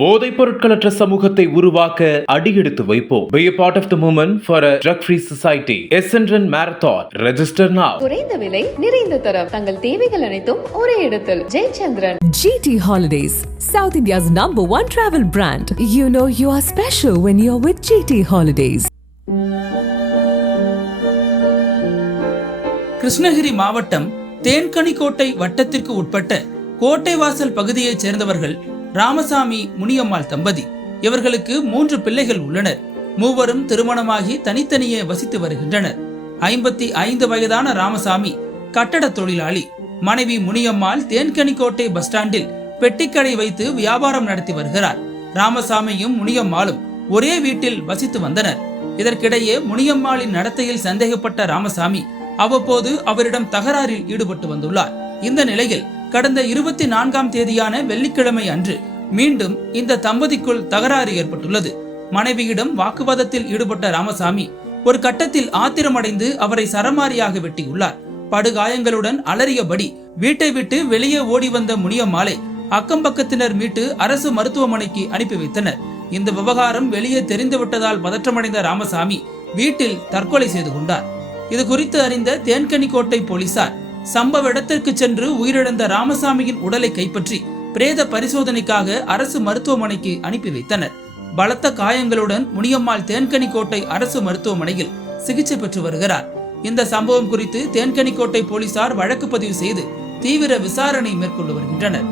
போதைப் பொருட்களற்ற சமூகத்தை உருவாக்க அடியெடுத்து வைப்போம். Be a part of the movement for a drug-free society. SNRN Marathon. Register now. குறைந்த விலை, நிறைந்த தரம். தங்கள் தேவைகள் அனைத்தும் ஒரே இடத்தில். Jayachandran. GT Holidays, South India's #1 travel brand. You know you are special when you're with GT Holidays. Krishnagiri மாவட்டம் தேன்கனிக்கோட்டை வட்டத்திற்கு உட்பட்ட கோட்டைவாசல் பகுதியைச் சேர்ந்தவர்கள் ராமசாமி முனியம்மாள் தம்பதி. இவர்களுக்கு 3 பிள்ளைகள் உள்ளனர். மூவரும் திருமணமாகி தனித்தனியே வசித்து வருகின்றனர். 55 வயதான ராமசாமி கட்டட தொழிலாளி. மனைவி முனியம்மாள் தேன்கனிக்கோட்டை பஸ் ஸ்டாண்டில் பெட்டிக்கடை வைத்து வியாபாரம் நடத்தி வருகிறார். ராமசாமியும் முனியம்மாளும் ஒரே வீட்டில் வசித்து வந்தனர். இதற்கிடையே முனியம்மாளின் நடத்தையில் சந்தேகப்பட்ட ராமசாமி அவ்வப்போது அவரிடம் தகராறில் ஈடுபட்டு வந்துள்ளார். இந்த நிலையில் கடந்த 24ஆம் தேதியான வெள்ளிக்கிழமை அன்று மீண்டும் இந்த தம்பதிக்குள் தகராறு ஏற்பட்டுள்ளது. மனைவியிடம் வாக்குவாதத்தில் ஈடுபட்ட ராமசாமி ஒரு கட்டத்தில் ஆத்திரமடைந்து அவரை சரமாரியாக வெட்டியுள்ளார். படுகாயங்களுடன் அலறியபடி வீட்டை விட்டு வெளியே ஓடி வந்த முனியம்மாளை அக்கம் பக்கத்தினர் மீட்டு அரசு மருத்துவமனைக்கு அனுப்பி வைத்தனர். இந்த விவகாரம் வெளியே தெரிந்துவிட்டதால் பதற்றமடைந்த ராமசாமி வீட்டில் தற்கொலை செய்து கொண்டார். இது குறித்து அறிந்த தேன்கனிக்கோட்டை போலீசார் சம்பவ இடத்திற்கு சென்று உயிரிழந்த ராமசாமியின் உடலை கைப்பற்றி பிரேத பரிசோதனைக்காக அரசு மருத்துவமனைக்கு அனுப்பி வைத்தனர். பலத்த காயங்களுடன் முனியம்மாள் தேன்கனிக்கோட்டை அரசு மருத்துவமனையில் சிகிச்சை பெற்று வருகிறார். இந்த சம்பவம் குறித்து தேன்கனிக்கோட்டை போலீசார் வழக்கு பதிவு செய்து தீவிர விசாரணை மேற்கொண்டு வருகின்றனர்.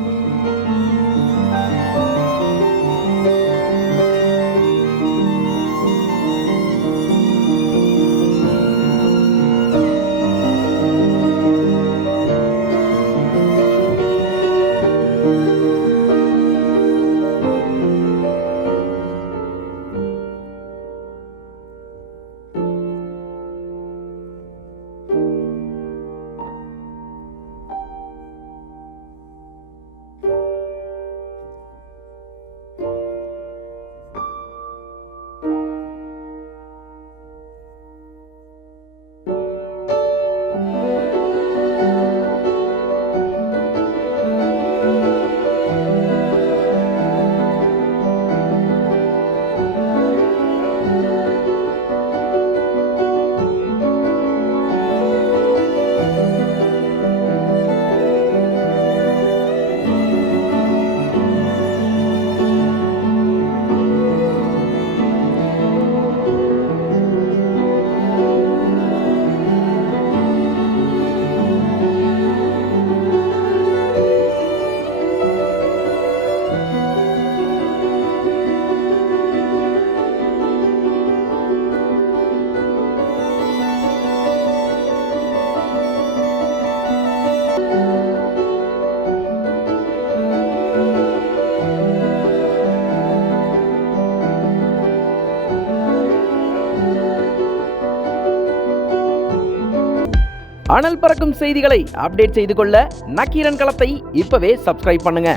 அனல் பறக்கும் செய்திகளை அப்டேட் செய்து கொள்ள நக்கீரன் களத்தை இப்பவே சப்ஸ்கிரைப் பண்ணுங்க.